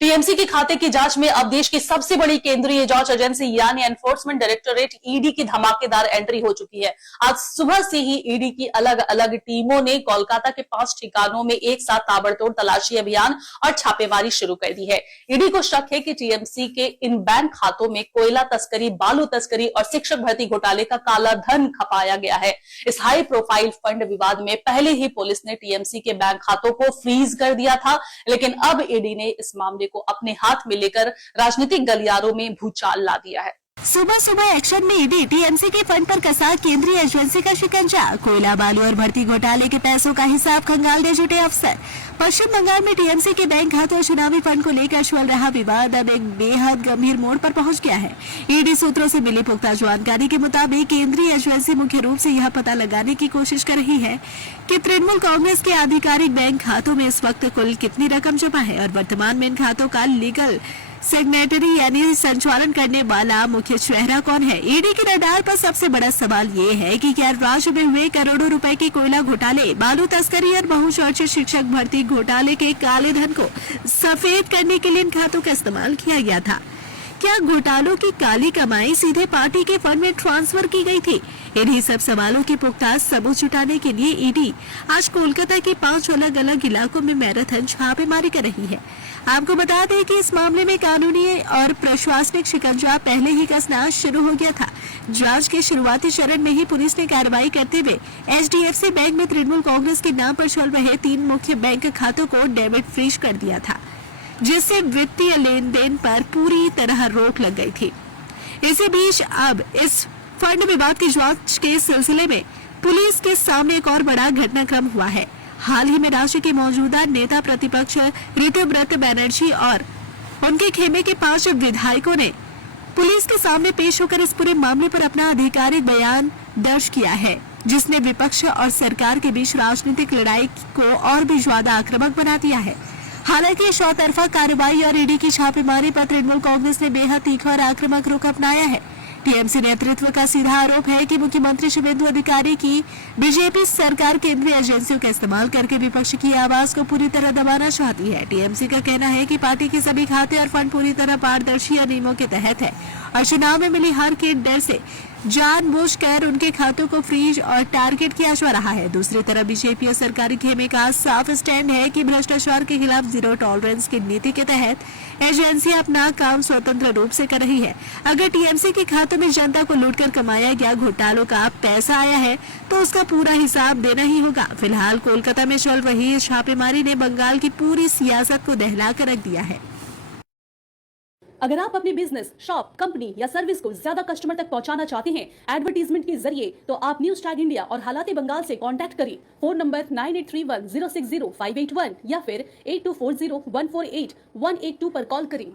TMC के खाते की जांच में अब देश की सबसे बड़ी केंद्रीय जांच एजेंसी यानी एनफोर्समेंट डायरेक्टोरेट ईडी की धमाकेदार एंट्री हो चुकी है। आज सुबह से ही ईडी की अलग अलग टीमों ने कोलकाता के 5 ठिकानों में एक साथ ताबड़तोड़ तलाशी अभियान और छापेमारी शुरू कर दी है। ईडी को शक है कि टीएमसी के इन बैंक खातों में कोयला तस्करी, बालू तस्करी और शिक्षक भर्ती घोटाले का काला धन खपाया गया है। इस हाई प्रोफाइल फंड विवाद में पहले ही पुलिस ने टीएमसी के बैंक खातों को फ्रीज कर दिया था, लेकिन अब ईडी ने इस मामले को अपने हाथ में लेकर राजनीतिक गलियारों में भूचाल ला दिया है। सुबह सुबह एक्शन में ईडी टीएमसी के फंड पर कसा केंद्रीय एजेंसी का शिकंजा। कोयला, बालू और भर्ती घोटाले के पैसों का हिसाब खंगालने जुटे अफसर। पश्चिम बंगाल में टीएमसी के बैंक खातों और चुनावी फंड को लेकर चल रहा विवाद अब एक बेहद गंभीर मोड़ पर पहुंच गया है। ईडी सूत्रों से मिली पुख्ता जानकारी के मुताबिक केंद्रीय एजेंसी मुख्य रूप से यह पता लगाने की कोशिश कर रही है कि तृणमूल कांग्रेस के आधिकारिक बैंक खातों में इस वक्त कुल कितनी रकम जमा है और वर्तमान में इन खातों का लीगल सिग्नेटरी यानी संचालन करने वाला मुख्य चेहरा कौन है। ईडी के रडार पर सबसे बड़ा सवाल ये है कि क्या राज्य में हुए करोड़ों रुपए के कोयला घोटाले, बालू तस्करी और बहुचर्चित शिक्षक भर्ती घोटाले के काले धन को सफेद करने के लिए इन खातों का इस्तेमाल किया गया था। क्या घोटालों की काली कमाई सीधे पार्टी के फंड में ट्रांसफर की गई थी? इन्हीं सब सवालों के पुख्ता सबूत जुटाने के लिए ईडी आज कोलकाता के 5 अलग अलग इलाकों में मैराथन छापेमारी कर रही है। आपको बता दें कि इस मामले में कानूनी और प्रशासनिक शिकंजा पहले ही कसना शुरू हो गया था। जांच के शुरुआती चरण में ही पुलिस ने कार्रवाई करते हुए एचडीएफसी बैंक में तृणमूल कांग्रेस के नाम पर चल रहे 3 मुख्य बैंक खातों को डेबिट फ्रीज कर दिया था, जिससे वित्तीय लेन देन पर पूरी तरह रोक लग गई थी। इसी बीच अब इस फंड विवाद की जांच के सिलसिले में पुलिस के सामने एक और बड़ा घटनाक्रम हुआ है। हाल ही में राज्य के मौजूदा नेता प्रतिपक्ष ऋतुव्रत बैनर्जी और उनके खेमे के 5 विधायकों ने पुलिस के सामने पेश होकर इस पूरे मामले पर अपना आधिकारिक बयान दर्ज किया है, जिसने विपक्ष और सरकार के बीच राजनीतिक लड़ाई को और भी ज्यादा आक्रामक बना दिया है। हालांकि चौतरफा कार्रवाई और ईडी की छापेमारी पर तृणमूल कांग्रेस ने बेहद तीखा और आक्रामक रुख अपनाया है। टीएमसी नेतृत्व का सीधा आरोप है कि मुख्यमंत्री शुभेंदु अधिकारी की बीजेपी सरकार केंद्रीय एजेंसियों का इस्तेमाल करके विपक्ष की आवाज को पूरी तरह दबाना चाहती है। टीएमसी का कहना है कि पार्टी के सभी खाते और फंड पूरी तरह पारदर्शी और नियमों के तहत है और चुनाव में मिली हार के डर से जानबूझकर उनके खातों को फ्रीज और टारगेट किया जा रहा है। दूसरी तरफ बीजेपी और सरकारी खेमे का साफ स्टैंड है कि भ्रष्टाचार के खिलाफ जीरो टॉलरेंस की नीति के तहत एजेंसी अपना काम स्वतंत्र रूप से कर रही है। अगर टीएमसी के खातों में जनता को लूटकर कमाया गया घोटालों का पैसा आया है तो उसका पूरा हिसाब देना ही होगा। फिलहाल कोलकाता में चल रही छापेमारी ने बंगाल की पूरी सियासत को दहला कर रख दिया है। अगर आप अपने बिजनेस, शॉप, कंपनी या सर्विस को ज्यादा कस्टमर तक पहुंचाना चाहते हैं एडवर्टीजमेंट के जरिए, तो आप न्यूज टैग इंडिया और हालाते बंगाल से कांटेक्ट करें। फोन नंबर 9831060581 या फिर 8240148182 पर कॉल करें।